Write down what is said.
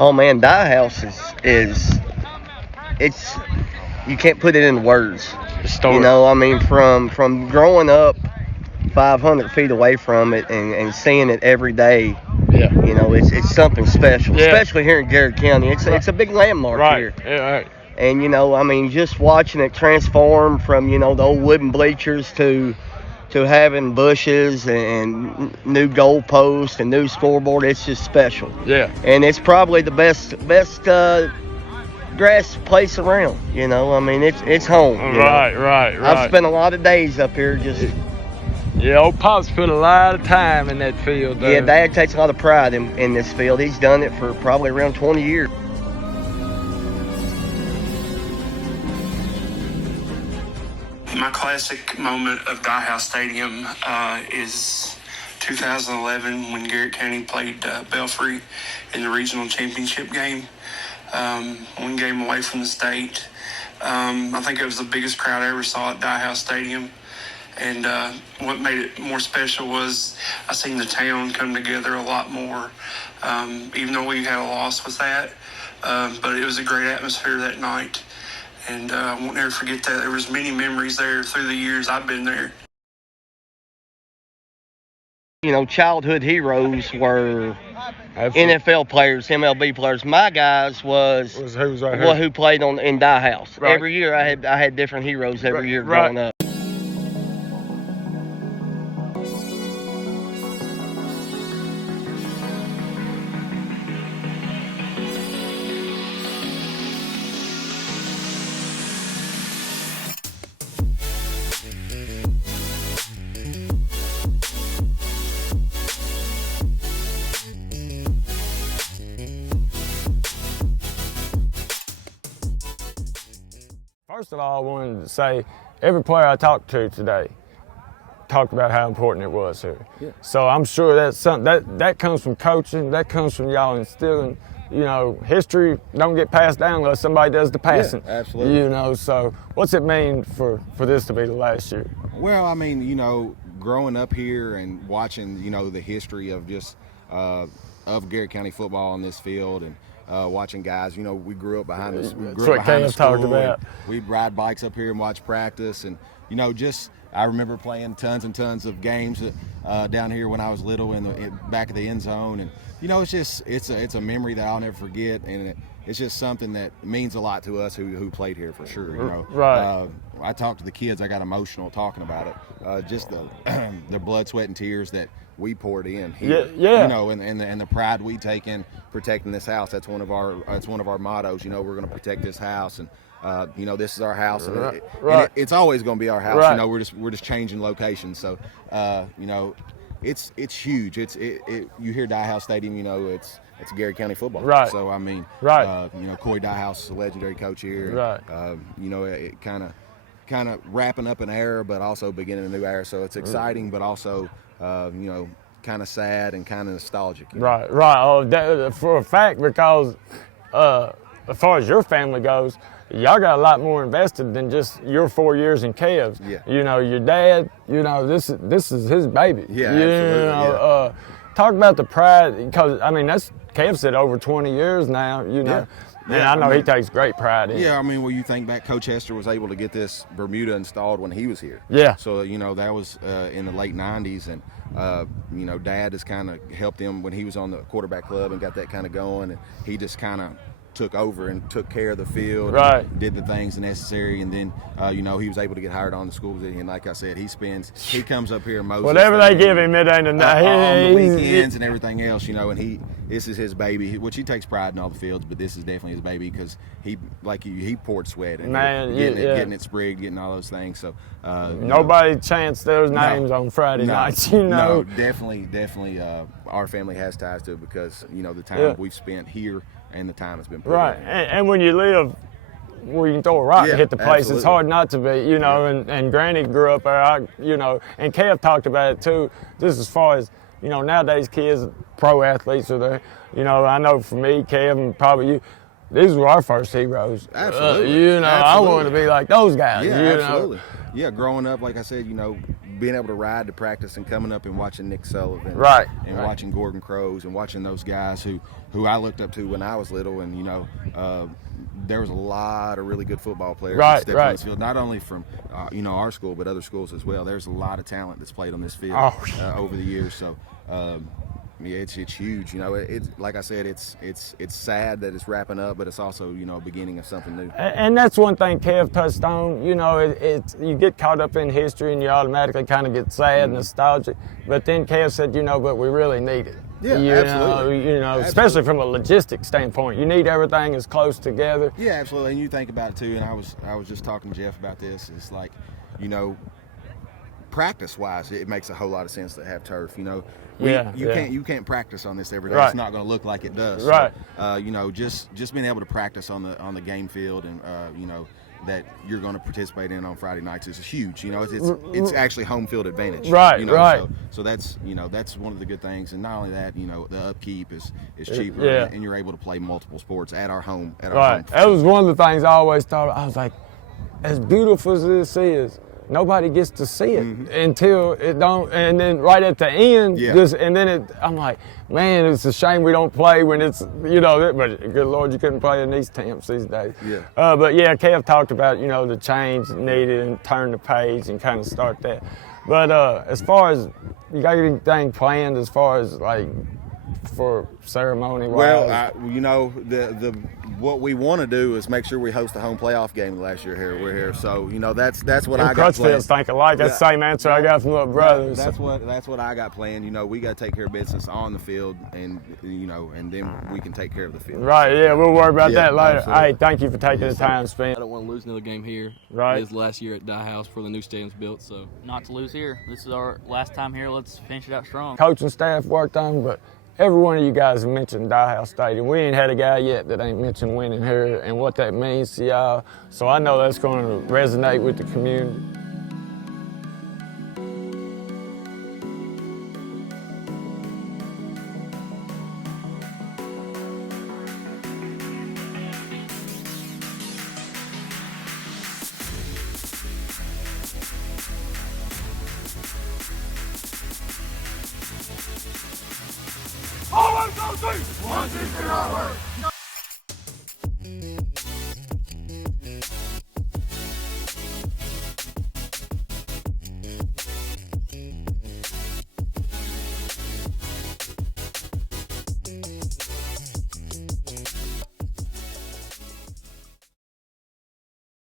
Oh man, Dyehouse is it's you can't put it in words. Historic. You know, I mean, from growing up 500 feet away from it and seeing it every day. Yeah. You know, it's something special, Yeah. especially here in Garrard County. It's a big landmark Right. here. Yeah, right. And you know, I mean, just watching it transform from the old wooden bleachers to having bushes and new goalposts and new scoreboard, it's just special. Yeah. And it's probably the best grass place around. You know, I mean, it's home. Right. I've spent a lot of days up here just. Yeah, old Pop's put a lot of time in that field, though. Yeah, Dad takes a lot of pride in this field. He's done it for probably around 20 years. My classic moment of Dyehouse Stadium is 2011 when Garrett County played Belfry in the regional championship game. One game away from the state. I think it was the biggest crowd I ever saw at Dyehouse Stadium. And what made it more special was I seen the town come together a lot more, even though we had a loss with that. But it was a great atmosphere that night. And I won't never forget that. There was many memories there through the years I've been there. You know, childhood heroes were Absolutely. NFL players, MLB players. My guys was who played in Dyehouse. Right. Every year I had different heroes every year Right. growing up. First of all, I wanted to say every player I talked to today talked about how important it was here. Yeah. So I'm sure that's something that comes from coaching, that comes from y'all instilling. You know, history don't get passed down unless somebody does the passing. Yeah, absolutely. You know, so what's it mean for this to be the last year? Well, I mean, you know, growing up here and watching, you know, the history of just of Garrett County football on this field and watching guys, you know, we grew up behind us. We That's grew what up behind the Cam talked school, about. and we'd ride bikes up here and watch practice, and you know, just I remember playing tons and tons of games down here when I was little in the back of the end zone, and you know, it's a memory that I'll never forget, and it's just something that means a lot to us who played here for sure. You know, Right. I talked to the kids. I got emotional talking about it. Just the blood, sweat, and tears that we poured in here. Yeah. You know, and the pride we take in protecting this house. That's one of our mottos. You know, we're going to protect this house, and you know, this is our house, and, Right. it's always going to be our house. Right. You know, we're just changing locations. So, you know, it's huge. You hear Dyehouse Stadium, you know, it's Garrett County football. Right. So I mean, Right. you know, Corey Dyehouse is a legendary coach here. Right. You know, it kind of wrapping up an era, but also beginning a new era. So it's exciting, but also, you know, kind of sad and kind of nostalgic. You know? Right. Oh, that, for a fact, because as far as your family goes, y'all got a lot more invested than just your 4 years in Kev's. Yeah. You know, your dad, you know, this is his baby. Yeah, you absolutely. know, talk about the pride, because I mean that's Kev said over 20 years now. You know, Yeah. and I know he takes great pride in it. Yeah, I mean, well, you think back, Coach Hester was able to get this Bermuda installed when he was here. Yeah. So, you know, that was in the late 90s, and, you know, Dad has kind of helped him when he was on the quarterback club and got that kind of going, and he just kind of took over and took care of the field, Right. and did the things necessary, and then, you know, he was able to get hired on the school, and like I said, he comes up here most Whatever they give him, it ain't enough. on the He's- weekends and everything else, you know, and this is his baby, which he takes pride in all the fields, but this is definitely his baby because he poured sweat and Man, getting it sprigged, getting all those things. So Nobody chants those No. names on Friday no, nights, you know. no, definitely, our family has ties to it because you know the time Yeah. we've spent here and the time it's been put Right, in. and when you live where you can throw a rock Yeah, and hit the place, absolutely. it's hard not to be, you know, and Granny grew up there, you know, and Kev talked about it too, just as far as, you know, nowadays kids, pro athletes are there, you know, I know for me, Kev, and probably you, these were our first heroes. Absolutely. You know, Absolutely. I wanted to be like those guys, Yeah, you absolutely. know. Yeah, growing up, like I said, you know, being able to ride to practice and coming up and watching Nick Sullivan, and watching Gordon Crows and watching those guys who I looked up to when I was little, and there was a lot of really good football players that stepped on this field, not only from our school but other schools as well. There's a lot of talent that's played on this field over the years. So yeah, it's huge. It's like I said, it's sad that it's wrapping up, but it's also beginning of something new. And that's one thing Kev touched on. You get caught up in history and you automatically kind of get sad, nostalgic. But then Kev said, but we really need it. Yeah, absolutely. Especially from a logistics standpoint, you need everything as close together. Yeah, absolutely. And you think about it too. And I was just talking to Jeff about this. It's like, practice-wise, it makes a whole lot of sense to have turf. You can't practice on this every day. It's not going to look like it does. Right. So, just being able to practice on the game field and that you're going to participate in on Friday nights is huge. It's actually home field advantage. Right. So that's one of the good things. And not only that, the upkeep is cheaper, and you're able to play multiple sports at our home. That was one of the things I always thought. I was like, as beautiful as this is, nobody gets to see it until it don't, and then right at the end, I'm like, man, it's a shame we don't play when it's, but good Lord, you couldn't play in these temps these days. Yeah. But yeah, Kev talked about, the change needed and turn the page and kind of start that. But as far as, you got anything planned as far as like, for ceremony-wise? Well, what we want to do is make sure we host the home playoff game last year here. We're here, so that's what I got planned. Crutchfield's think alike. That's the same answer I got from little brothers. That's what I got planned. We got to take care of business on the field, and and then we can take care of the field. Right. Yeah, we'll worry about that later. Hey, thank you for taking the time to spend. I don't want to lose another game here. Right. It is last year at Dyehouse before the new stadium's built, so not to lose here. This is our last time here. Let's finish it out strong. Coaching staff worked on, but every one of you guys have mentioned Dyehouse Stadium. We ain't had a guy yet that ain't mentioned winning here and what that means to y'all. So I know that's going to resonate with the community. Always go 3! 1, 2, 3, hard work!